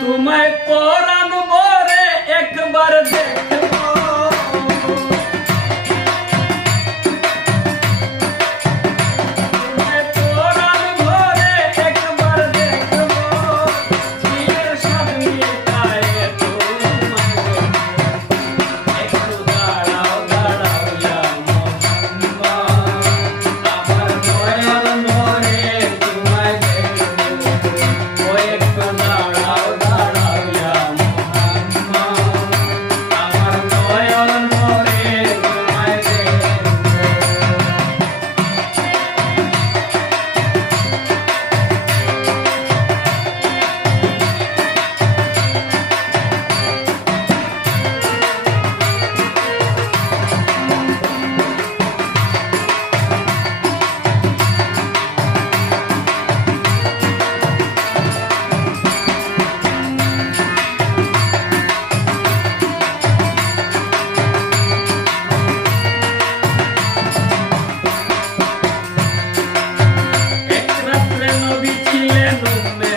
তোমায় পরান মরে একবার দেখব। é.